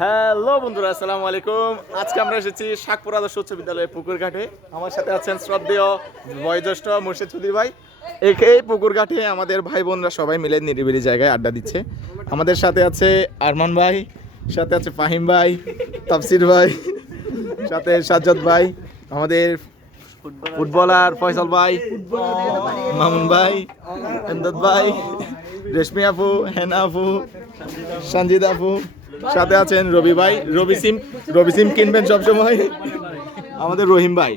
Hello বন্ধুরা, আসসালামু আলাইকুম। আজকে আমরা এসেছি শাকপুর আদর্শ উচ্চ বিদ্যালয়ের পুকুর ঘাটে। আমার সাথে আছেন শ্রদ্ধেয় বয়োজ্যেষ্ঠ মুর্শিদ চৌধুরী ভাই। এই পুকুর ঘাটে আমাদের ভাই বোনরা সবাই মিলে নিরিবিলি জায়গায় আড্ডা দিচ্ছে। আমাদের সাথে আছে আরমান ভাই, সাথে আছে ফাহিম ভাই, তাফসির ভাই, সাথে সাজ্জাদ ভাই, আমাদের ফুটবলার ফয়সাল ভাই, মামুন ভাই, এমদাদ ভাই, রেশমি আপু, হেনা আপু, সঞ্জিত আপু, সাথে আছেন রবি ভাই। রবি সিম কিনবেন সবসময়, আমাদের রহিম ভাই।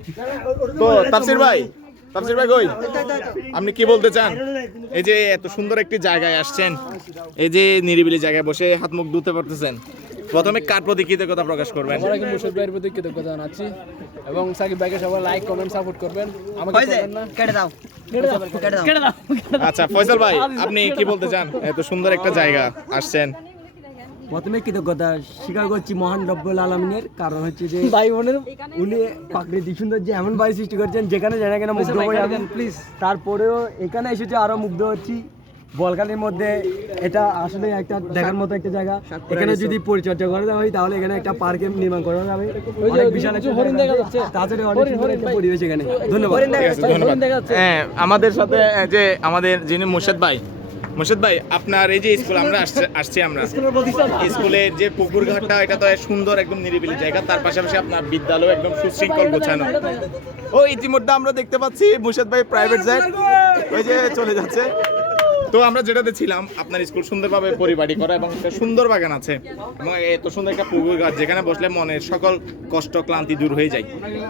তো তাফসির ভাই কই, আপনি কি বলতে চান? এই যে এত সুন্দর একটি জায়গায় আসছেন, এই যে নিরিবিলি জায়গায় বসে হাত মুখ ধুতে পারতেছেন, প্রথমে কার প্রতি কৃতজ্ঞতা প্রকাশ করবেন? আমরা কি মুর্শিদ ভাইয়ের প্রতি কৃতজ্ঞতা জানাচ্ছি এবং সাকিব ভাইকে সবাই লাইক কমেন্ট সাপোর্ট করবেন। আমাকে করবেন না, কেটে দাও। আচ্ছা ফয়সাল ভাই, আপনি কি বলতে চান? এত সুন্দর একটা জায়গা আসছেন। প্রথমে কৃতজ্ঞতা স্বীকার করছি মহান রব্বুল আলামিনের, কারণ হচ্ছে যে ভাই বোনের উনি প্রাকৃতিক সৌন্দর্য এমন বাড়ি সৃষ্টি করছেন যেখানে জানা কেন মুগ্ধ হয়ে যাবেন প্লিজ। তারপরেও এখানে এসেছে আরো মুগ্ধ হচ্ছি। বলকানের মধ্যে এটা আসলে একটা দেখার মতো একটা জায়গা। এখানে যদি পরিচর্যা করা হয় তাহলে এখানে একটা পার্ক নির্মাণ করা যাবে। অনেক বিশাল একটা হরিণ দেখা যাচ্ছে, তাছাড়া অনেক সুন্দর একটা পরিবেশ এখানে। ধন্যবাদ। হ্যাঁ, আমাদের সাথে যে আমাদের যিনি মুর্শিদ ভাই, আপনার এই যে স্কুল আমরা আসছি আমরা স্কুলের যে পুকুর ঘাটটা, এটা তো সুন্দর একদম নিরিবিলি জায়গা, তার পাশাপাশি আপনার বিদ্যালয় একদম সুশৃঙ্খল গোছানো। ও ইতিমধ্যে আমরা দেখতে পাচ্ছি মুর্শিদ ভাই প্রাইভেট জেট ওই যে চলে যাচ্ছে। তো আমরা যেটাতে ছিলাম, আপনার স্কুল সুন্দরভাবে পরিপাটি করা এবং একটা সুন্দর বাগান আছে এবং এত সুন্দর একটা পুকুর ঘাট যেখানে বসলে মনের সকল কষ্ট ক্লান্তি দূর হয়ে যায়।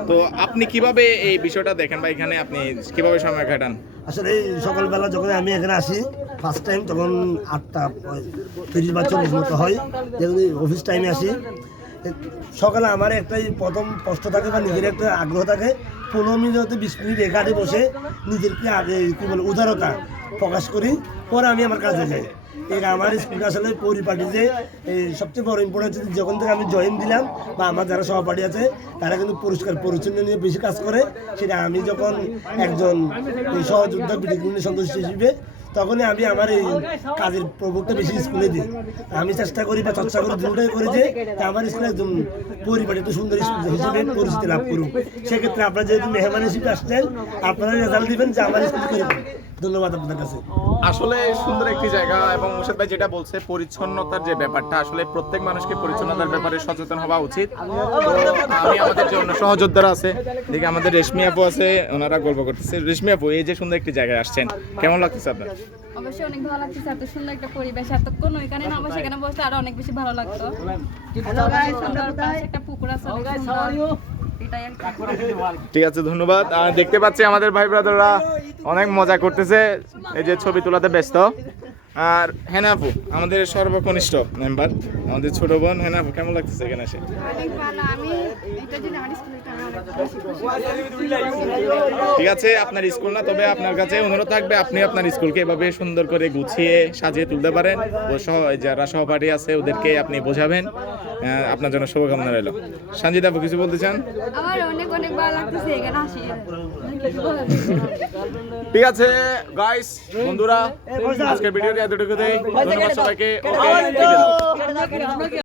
তো আপনি কিভাবে এই বিষয়টা দেখেন বা এখানে আপনি কিভাবে সময় কাটান? আসলে এই সকালবেলা যখন আমি এখানে আসি ফার্স্ট টাইম, তখন 8:30 বা 40 মতো হয়, যখন অফিস টাইমে আসি। সকালে আমার একটাই প্রথম কষ্ট থাকে বা নিজের একটা আগ্রহ থাকে, 15 মিনিট হতে 20 মিনিট এখানে বসে নিজেরকে আগে কী বলে উদারতা প্রকাশ করি, পরে আমি আমার কাজে যাই। আমার স্কুলটা আসলে পরিপাটি যে সবচেয়ে বড় ইম্পর্টেন্ট হচ্ছে, যখন থেকে আমি জয়েন দিলাম বা আমার যারা সহপাঠী আছে তারা কিন্তু পরিষ্কার পরিচ্ছন্ন নিয়ে বেশি কাজ করে। সেটা আমি যখন একজন সহযোদ্ধা বিডিগ্রি সদস্য হিসেবে, তখনই আমি আমার এই কাজের প্রভাবটা বেশি স্কুলে দিই। আমি চেষ্টা করি বা চর্চা করি দুটোই করি যে আমার স্কুলে একদম পরিপাটি একটু সুন্দর স্কুল হিসেবে পরিচিতি লাভ করুন। সেক্ষেত্রে আপনারা যেহেতু মেহমান হিসেবে আসছেন, আপনারা রেজাল্ট দিবেন যে আমার স্কুল করে। ধন্যবাদ আপনাদের কাছে। আসলে সুন্দর একটি জায়গা এবং মুর্শিদ ভাই যেটা বলছে পরিচ্ছন্নতার যে ব্যাপারটা, আসলে প্রত্যেক মানুষকে পরিচ্ছন্নতার ব্যাপারে সচেতন হওয়া উচিত। আমি আমাদের যে অন্য সহযোদ্ধারা আছে, দেখি আমাদের রেশমি আপু আছে, ওনারা গল্প করতেছে। রেশমি আপু, এই যে সুন্দর একটি জায়গায় আসছেন, কেমন লাগতেছে আপনার? অবশ্যই অনেক ভালো লাগতেছে, এত সুন্দর একটা পরিবেশ, এতক্ষণ ওইখানে না বসে এখানে বসলে আরো অনেক বেশি ভালো লাগতো। সুন্দর পাশে একটা পুকুর আছে, ঠিক আছে, ধন্যবাদ। দেখতে পাচ্ছি আমাদের ভাই ব্রাদাররা অনেক মজা করতেছে, এই যে ছবি তোলাতে ব্যস্ত। আর হেনা আপু আমাদের সর্বকনিষ্ঠ মেম্বার, আমাদের ছোট বোন হেনা আপু, কেমন লাগতেছে এখানে এসে? ঠিক আছে, আপনার স্কুল না, তবে আপনার কাছে অনুরোধ থাকবে আপনি আপনার স্কুলকে এভাবে সুন্দর করে গুছিয়ে সাজিয়ে তুলতে পারেন। যারা সহপাঠী আছে ওদেরকে আপনি বোঝাবেন। আপনার জন্য শুভকামনা রইল। সঞ্জিত আপু, কিছু বলতে চান? আমার অনেক অনেক ভালো লাগতেছে এখানে আসি। ঠিক আছে গাইস, বন্ধুরা, আজকের ভিডিওটি এতটুকুতেই। ধন্যবাদ সবাইকে। ওকে।